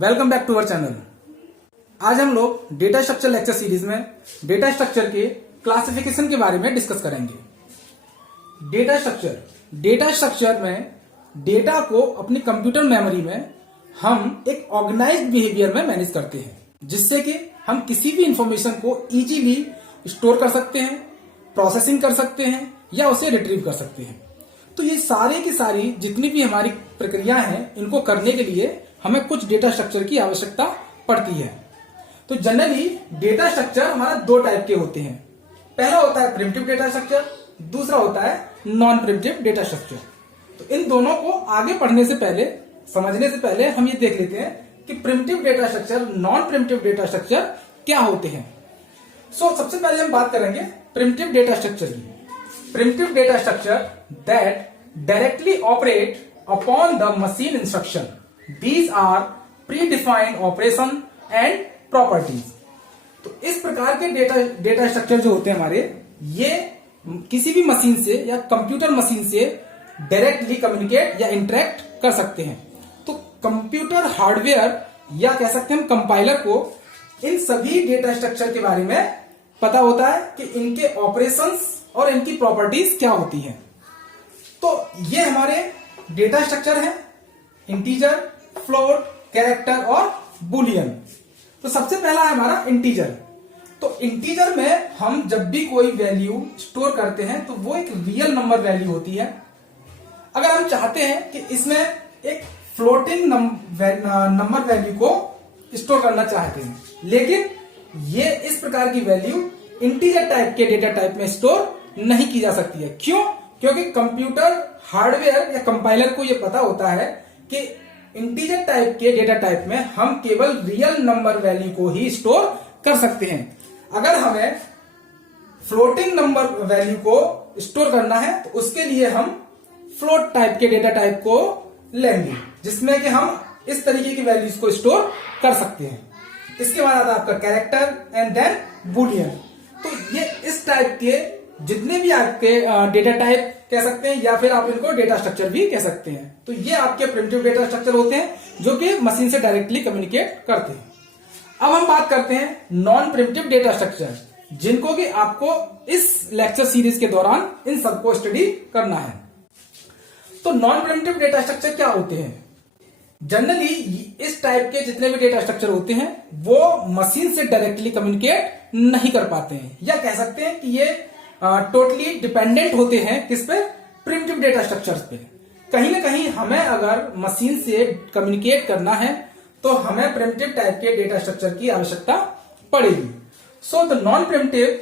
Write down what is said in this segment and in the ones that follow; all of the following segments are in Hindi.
Welcome back to our channel. आज हम लोग डेटा स्ट्रक्चर लेक्चर सीरीज में डेटा स्ट्रक्चर के क्लासिफिकेशन के बारे में डिस्कस करेंगे। डेटा स्ट्रक्चर में डेटा को अपनी कंप्यूटर मेमोरी में हम एक ऑर्गेनाइज्ड बिहेवियर में मैनेज करते हैं, जिससे कि हम किसी भी इंफॉर्मेशन को इजीली स्टोर कर सकते हैं, प्रोसेसिंग कर सकते हैं या उसे रिट्रीव कर सकते हैं। तो ये सारे की सारी जितनी भी हमारी प्रक्रिया हैं, इनको करने के लिए हमें कुछ डेटा स्ट्रक्चर की आवश्यकता पड़ती है। तो जनरली डेटा स्ट्रक्चर हमारा दो टाइप के होते हैं। पहला होता है प्रिमिटिव डेटा स्ट्रक्चर, दूसरा होता है नॉन प्रिमिटिव डेटा स्ट्रक्चर। तो इन दोनों को आगे पढ़ने से पहले, समझने से पहले हम ये देख लेते हैं कि primitive data structure, non primitive data structure क्या होते हैं। सबसे पहले हम बात करेंगे प्रिमिटिव डेटा स्ट्रक्चर की। Primitive data structure that directly operate upon the machine instruction. These are predefined operation and properties। तो इस प्रकार के डेटा स्ट्रक्चर जो होते हैं हमारे, ये किसी भी मशीन से या कंप्यूटर मशीन से डायरेक्टली कम्युनिकेट या इंटरेक्ट कर सकते हैं। तो कंप्यूटर हार्डवेयर या कह सकते हैं हम कंपाइलर को इन सभी डेटा स्ट्रक्चर के बारे में पता होता है कि इनके ऑपरेशंस और इनकी प्रॉपर्टीज क्या होती हैं। तो ये हमारे डेटा स्ट्रक्चर हैं, इंटीजर, फ्लोट, कैरेक्टर और बुलियन। तो सबसे पहला है हमारा इंटीजर। तो इंटीजर में हम जब भी कोई वैल्यू स्टोर करते हैं तो वो एक रियल नंबर वैल्यू होती है। अगर हम चाहते हैं कि इसमें एक फ्लोटिंग नंबर वैल्यू को स्टोर करना चाहते हैं, लेकिन ये इस प्रकार की वैल्यू इंटीजर टाइप के डेटा टाइप में स्टोर नहीं की जा सकती है। क्यों? क्योंकि कंप्यूटर हार्डवेयर या कंपाइलर को यह पता होता है कि इंटीजर टाइप के डेटा टाइप में हम केवल रियल नंबर वैल्यू को ही स्टोर कर सकते हैं। अगर हमें फ्लोटिंग नंबर वैल्यू को स्टोर करना है तो उसके लिए हम फ्लोट टाइप के डेटा टाइप को लेंगे, जिसमें कि हम इस तरीके की वैल्यूज को स्टोर कर सकते हैं। इसके बाद आता है आपका कैरेक्टर एंड देन बुलियन। तो ये इस टाइप के जितने भी आपके डेटा टाइप कह सकते हैं या फिर आप इनको डेटा स्ट्रक्चर भी कह सकते हैं। तो ये आपके प्रिमिटिव डेटा स्ट्रक्चर होते हैं जो कि मशीन से डायरेक्टली कम्युनिकेट करते हैं। अब हम बात करते हैं नॉन प्रिमिटिव डेटा स्ट्रक्चर, जिनको कि आपको इस लेक्चर सीरीज के दौरान इन सबको स्टडी करना है। तो नॉन प्रिमिटिव डेटा स्ट्रक्चर क्या होते हैं? जनरली इस टाइप के जितने भी डेटा स्ट्रक्चर होते हैं वो मशीन से डायरेक्टली कम्युनिकेट नहीं कर पाते हैं, या कह सकते हैं कि ये टोटली डिपेंडेंट होते हैं किस पे? प्रिमिटिव डेटा स्ट्रक्चर्स पे। कहीं ना कहीं हमें अगर मशीन से कम्युनिकेट करना है तो हमें प्रिमिटिव टाइप के डेटा स्ट्रक्चर की आवश्यकता पड़ेगी। So the non primitive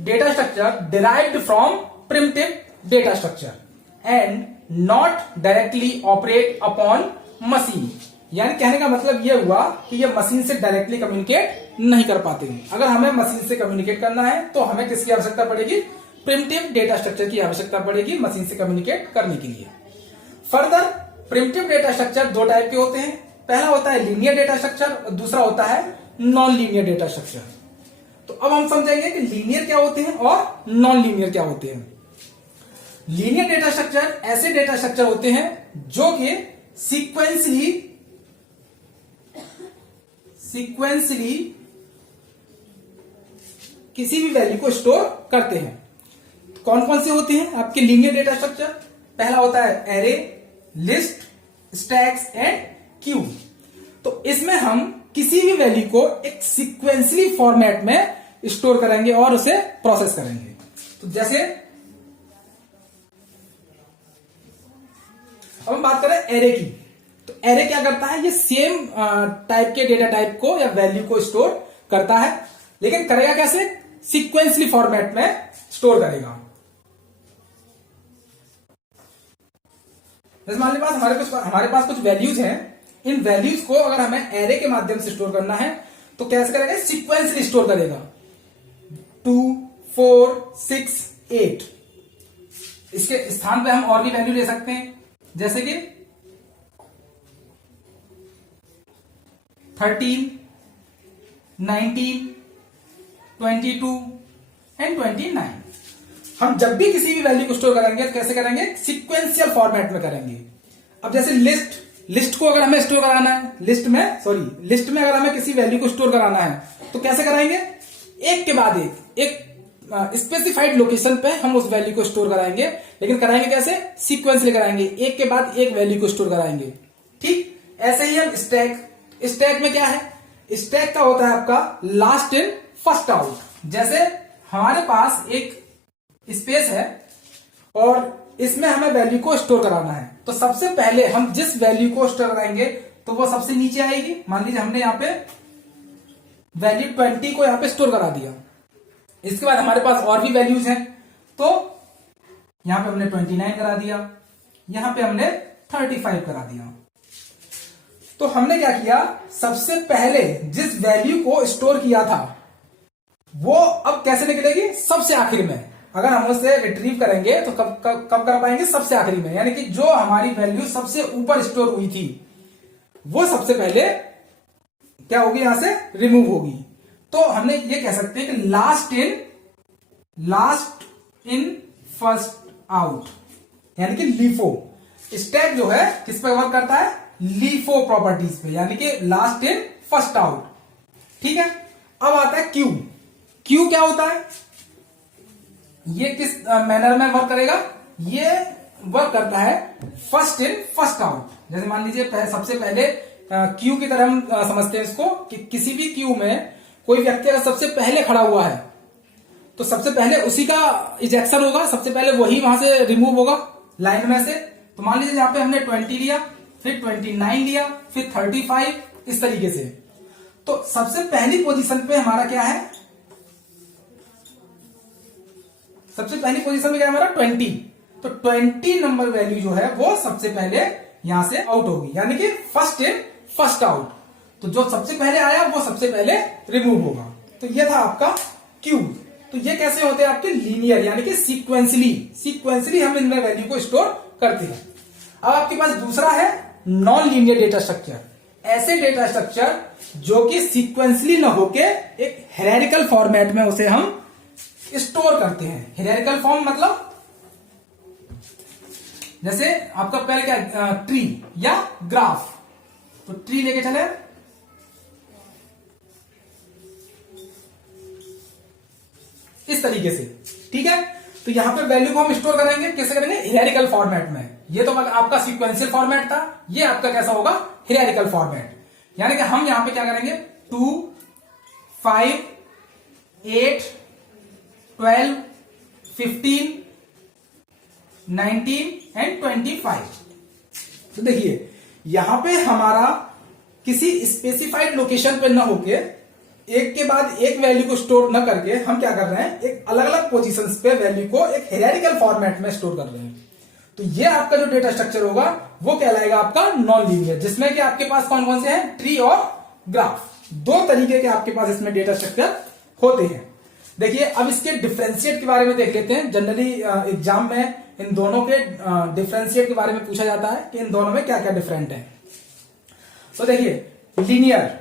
data structure derived from primitive data structure and not directly operate upon machine. यानी कहने का मतलब यह हुआ कि ये मशीन से डायरेक्टली कम्युनिकेट नहीं कर पाते हैं। अगर हमें मशीन से कम्युनिकेट करना है तो हमें किसकी आवश्यकता पड़ेगी? प्रिमिटिव डेटा स्ट्रक्चर की आवश्यकता पड़ेगी मशीन से कम्युनिकेट करने के लिए। फर्दर प्रिमिटिव डेटा स्ट्रक्चर दो टाइप के होते हैं। पहला होता है लीनियर डेटा स्ट्रक्चर और दूसरा होता है नॉन लीनियर डेटा स्ट्रक्चर। तो अब हम समझेंगे कि लीनियर क्या होते हैं और नॉन लीनियर क्या होते हैं। लीनियर डेटा स्ट्रक्चर ऐसे डेटा स्ट्रक्चर होते हैं जो कि सीक्वेंसली किसी भी वैल्यू को स्टोर करते हैं। कौन कौन से होते हैं आपके लीनियर डेटा स्ट्रक्चर? पहला होता है array, list, stacks and Q. तो इसमें हम किसी भी वैल्यू को एक सीक्वेंसली फॉर्मेट में स्टोर करेंगे और उसे प्रोसेस करेंगे। तो जैसे अब हम बात करें एरे की। तो एरे क्या करता है? ये सेम टाइप के डेटा टाइप को या वैल्यू को स्टोर करता है, लेकिन करेगा कैसे? सीक्वेंसली फॉर्मेट में स्टोर करेगा। जैसे मान लीजिए हमारे पास कुछ वैल्यूज हैं। इन वैल्यूज को अगर हमें एरे के माध्यम से स्टोर करना है तो कैसे करेगा? सीक्वेंसली स्टोर करेगा। 2, 4, 6, 8। इसके स्थान पे हम और भी वैल्यू ले सकते हैं, जैसे कि 13, 19, 22 एंड 29। हम जब भी किसी भी वैल्यू को स्टोर करेंगे तो कैसे करेंगे? सीक्वेंशियल फॉर्मेट में करेंगे। अब जैसे लिस्ट लिस्ट को अगर हमें स्टोर कराना है, लिस्ट में अगर हमें किसी वैल्यू को स्टोर कराना है तो कैसे कराएंगे, एक के बाद एक स्पेसिफाइड लोकेशन पे हम उस वैल्यू को स्टोर कराएंगे। लेकिन कराएंगे कैसे, सीक्वेंसली कराएंगे, एक के बाद एक वैल्यू को स्टोर कराएंगे। ठीक ऐसे ही हम स्टैक में क्या है, स्टैक का होता है आपका लास्ट इन फर्स्ट आउट। जैसे हमारे पास एक स्पेस है और इसमें हमें वैल्यू को स्टोर कराना है, तो सबसे पहले हम जिस वैल्यू को स्टोर कराएंगे तो वो सबसे नीचे आएगी। मान लीजिए हमने यहाँ पे वैल्यू 20 को यहाँ पे स्टोर करा दिया। इसके बाद हमारे पास और भी वैल्यूज हैं, तो यहां पे हमने 29 करा दिया, यहां पे हमने 35 करा दिया। तो हमने क्या किया, सबसे पहले जिस वैल्यू को स्टोर किया था वो अब कैसे निकलेगी, सबसे आखिर में। अगर हम उसे रिट्रीव करेंगे तो कब कर पाएंगे, सबसे आखिरी में। यानी कि जो हमारी वैल्यू सबसे ऊपर स्टोर हुई थी वो सबसे पहले क्या होगी, यहां से रिमूव होगी। तो हमने ये कह सकते हैं कि लास्ट इन फर्स्ट आउट, यानी कि लीफो। स्टैक जो है किस पे वर्क करता है, लीफो प्रॉपर्टीज पे, यानी कि लास्ट इन फर्स्ट आउट। ठीक है, अब आता है क्यू क्या होता है, ये किस मैनर में वर्क करेगा, ये वर्क करता है फर्स्ट इन फर्स्ट आउट। जैसे मान लीजिए सबसे पहले क्यू की तरह हम समझते हैं इसको कि किसी भी क्यू में कोई व्यक्ति अगर सबसे पहले खड़ा हुआ है तो सबसे पहले उसी का इजेक्शन होगा, सबसे पहले वही वहां से रिमूव होगा लाइन में से। तो मान लीजिए यहाँ पे हमने 20 लिया, फिर 29 लिया, फिर 35, इस तरीके से। तो सबसे पहली पोजीशन पे हमारा क्या है, सबसे पहली पोजीशन में क्या है हमारा 20। तो 20 नंबर वैल्यू जो है वो सबसे पहले यहां से आउट होगी, यानी कि फर्स्ट इन फर्स्ट आउट। तो जो सबसे पहले आया वो सबसे पहले रिमूव होगा। तो ये था आपका क्यू। तो ये कैसे होते हैं आपके, लीनियर, यानी कि सीक्वेंसली हम इनमें वैल्यू को स्टोर करते हैं। अब आपके पास दूसरा है नॉन लीनियर डेटा स्ट्रक्चर। ऐसे डेटा स्ट्रक्चर जो कि सीक्वेंसली न होके एक हायरार्किकल फॉर्मेट में उसे हम स्टोर करते हैं। हायरार्किकल फॉर्म मतलब जैसे आपका पहले क्या, ट्री या ग्राफ। तो ट्री लेके चले, इस तरीके से। ठीक है, तो यहां पे वैल्यू को हम स्टोर करेंगे, कैसे करेंगे, हायरार्किकल फॉर्मेट में। ये तो आपका सीक्वेंशियल फॉर्मेट था, ये आपका कैसा होगा, हायरार्किकल फॉर्मेट। यानी कि हम यहां पे क्या करेंगे, 2, 5, 8, 12, 15, 19 एंड 25। तो देखिए यहां पे हमारा किसी स्पेसिफाइड लोकेशन पे ना होके एक के बाद एक वैल्यू को स्टोर न करके हम क्या कर रहे हैं, एक अलग अलग पोजीशंस पे वैल्यू को एक हायरार्किकल फॉर्मेट में स्टोर कर रहे हैं। तो ये आपका जो डेटा स्ट्रक्चर होगा वो कहलाएगा आपका नॉन लीनियर, जिसमें कि आपके पास कौन कौन से हैं, ट्री और ग्राफ। दो तरीके के आपके पास इसमें डेटा स्ट्रक्चर होते हैं। देखिए अब इसके डिफरेंशिएट के बारे में देख लेते हैं। जनरली एग्जाम में इन दोनों के डिफरेंशिएट के बारे में पूछा जाता है कि इन दोनों में क्या क्या डिफरेंट है। तो देखिए linear,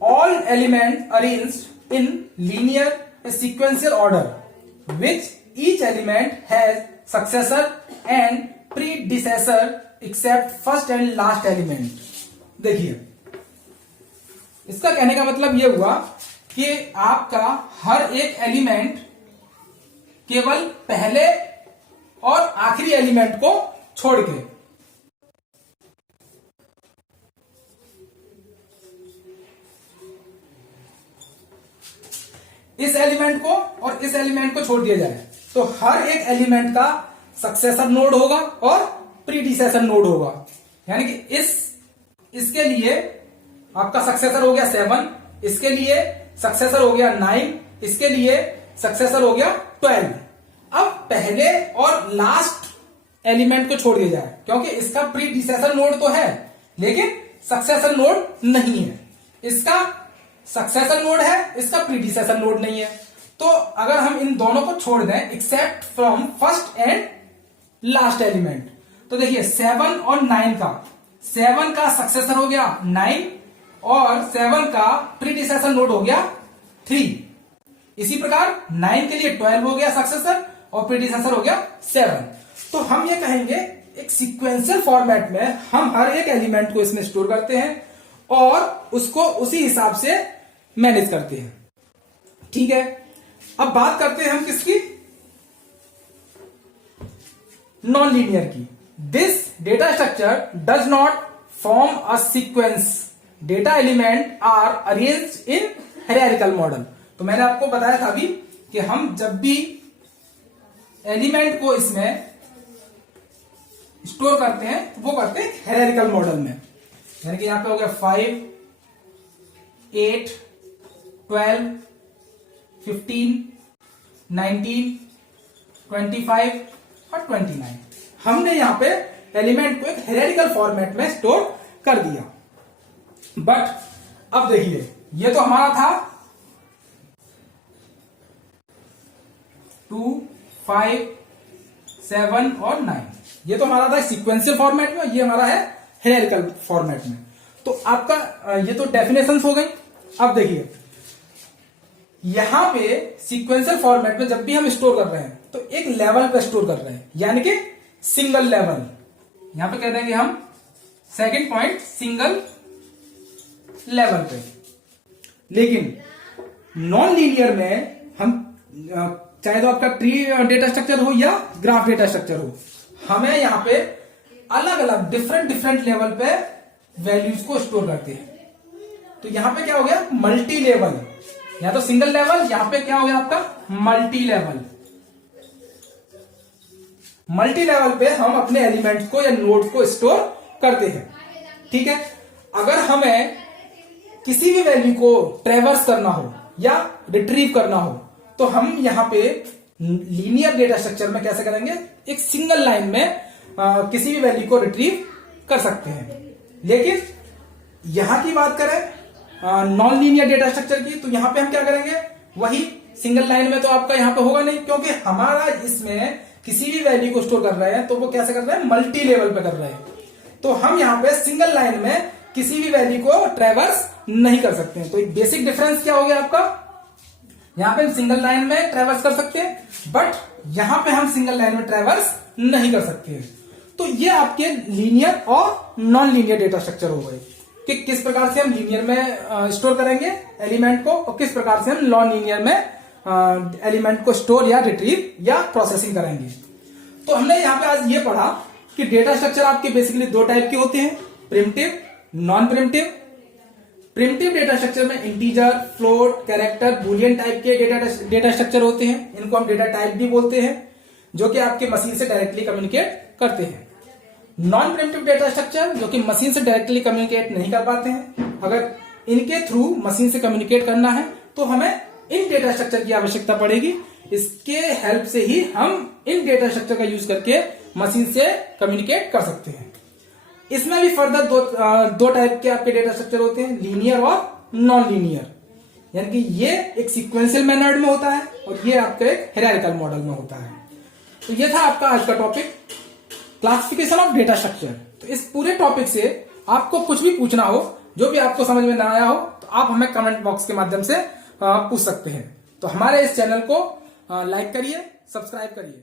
all elements arranged in linear sequential order which each element has successor and predecessor except first and last element। देखिए इसका कहने का मतलब यह हुआ कि आपका हर एक एलिमेंट केवल पहले और आखिरी एलिमेंट को छोड़ के इस एलिमेंट को और इस एलिमेंट को छोड़ दिया जाए तो हर एक एलिमेंट का सक्सेसर नोड होगा और प्रीडिसेसर नोड होगा। यानी कि इसके लिए आपका सक्सेसर हो गया 7, इसके लिए सक्सेसर हो गया 9, इसके लिए सक्सेसर हो गया 12। अब पहले और लास्ट एलिमेंट को छोड़ दिया जाए क्योंकि इसका प्रीडिसेसर नोड तो है लेकिन सक्सेसर नोड नहीं है। इसका सक्सेसर नोड है, इसका प्रीडिसेसर नोड नहीं है। तो अगर हम इन दोनों को छोड़ दें except from first and last element, तो देखिए 7 और 9 का, 7 का सक्सेसर हो गया 9 और 7 का प्रीडिसेसर नोड हो गया 3। इसी प्रकार 9 के लिए 12 हो गया सक्सेसर और प्रीडिसेसर हो गया 7। तो हम ये कहेंगे एक सीक्वेंशियल फॉर्मेट में हम हर एक एलिमेंट को इसमें स्टोर करते हैं और उसको उसी हिसाब से मैनेज करते हैं। ठीक है, अब बात करते हैं हम किसकी, नॉन लीनियर की। This data structure does not form a sequence, data element are arranged in hierarchical model. तो मैंने आपको बताया था अभी कि हम जब भी एलिमेंट को इसमें स्टोर करते हैं तो वो करते हैं हायरार्किकल मॉडल में। यानी कि यहां पे हो गया 5, 8, 12, 15, 19, 25 और 29। हमने यहां पे एलिमेंट को एक हायरार्किकल फॉर्मेट में स्टोर कर दिया। बट अब देखिए, ये तो हमारा था 2, 5, 7 और 9। ये तो हमारा था सीक्वेंशियल फॉर्मेट में, ये हमारा है हायरार्किकल फॉर्मेट में। तो आपका ये तो डेफिनेशंस हो गई। अब देखिए, यहां पे सीक्वेंशियल फॉर्मेट में जब भी हम स्टोर कर रहे हैं तो एक लेवल पे स्टोर कर रहे हैं, यानी कि सिंगल लेवल। यहां पे कह देंगे हम सेकंड पॉइंट, सिंगल लेवल पे। लेकिन नॉन लीनियर में हम चाहे तो आपका ट्री डेटा स्ट्रक्चर हो या ग्राफ डेटा स्ट्रक्चर हो, हमें यहां पे अलग अलग डिफरेंट लेवल पे वैल्यूज को स्टोर करते हैं। तो यहां पे क्या हो गया, मल्टी लेवल। यहां तो सिंगल लेवल, यहां पे क्या हो गया आपका मल्टी लेवल। मल्टी लेवल पे हम अपने एलिमेंट्स को या नोड्स को स्टोर करते हैं। ठीक है, अगर हमें किसी भी वैल्यू को ट्रेवर्स करना हो या रिट्रीव करना हो तो हम यहां पे लीनियर डेटा स्ट्रक्चर में कैसे करेंगे, एक सिंगल लाइन में किसी भी वैल्यू को रिट्रीव कर सकते हैं। लेकिन यहां की बात करें नॉन लीनियर डेटा स्ट्रक्चर की, तो यहां पे हम क्या करेंगे, वही सिंगल लाइन में तो आपका यहां पे होगा नहीं, क्योंकि हमारा इसमें किसी भी वैल्यू को स्टोर कर रहे हैं तो वो कैसे कर रहे हैं, मल्टी लेवल पे कर रहे हैं। तो हम यहां पे सिंगल लाइन में किसी भी वैल्यू को ट्रेवर्स नहीं कर सकते हैं। तो एक बेसिक डिफरेंस क्या हो गया आपका, यहां पे हम सिंगल लाइन में ट्रेवर्स कर सकते हैं, बट यहां पे हम सिंगल लाइन में ट्रेवर्स नहीं कर सकते हैं। तो ये आपके लीनियर और नॉन लीनियर डेटा स्ट्रक्चर हो गए कि किस प्रकार से हम लीनियर में स्टोर करेंगे एलिमेंट को और किस प्रकार से हम नॉन लीनियर में एलिमेंट को स्टोर या रिट्रीव या प्रोसेसिंग करेंगे। तो हमने यहां पे आज ये पढ़ा कि डेटा स्ट्रक्चर आपके बेसिकली दो टाइप के होते हैं, primitive, non primitive. Primitive data structure में integer, float, character, boolean type के डेटा स्ट्रक्चर होते हैं। इनको हम डेटा टाइप भी बोलते हैं, जो कि आपके मशीन से डायरेक्टली कम्युनिकेट करते हैं। नॉन प्रिमिटिव डेटा स्ट्रक्चर जो कि मशीन से डायरेक्टली कम्युनिकेट नहीं कर पाते हैं। अगर इनके थ्रू मशीन से कम्युनिकेट करना है तो हमें इन डेटा स्ट्रक्चर की आवश्यकता पड़ेगी। इसके हेल्प से ही हम इन डेटा स्ट्रक्चर का यूज करके मशीन से कम्युनिकेट कर सकते हैं। इसमें भी फर्दर दो टाइप के आपके डेटा स्ट्रक्चर होते हैं, लीनियर और नॉन लीनियर। यानी कि ये एक सीक्वेंशियल मैनर्ड में होता है और ये आपका एक हायरार्किकल मॉडल में होता है। तो ये था आपका आज का topic, classification of data structure. तो इस पूरे टॉपिक से आपको कुछ भी पूछना हो, जो भी आपको समझ में ना आया हो, तो आप हमें कमेंट बॉक्स के माध्यम से पूछ सकते हैं। तो हमारे इस चैनल को लाइक करिए, सब्सक्राइब करिए।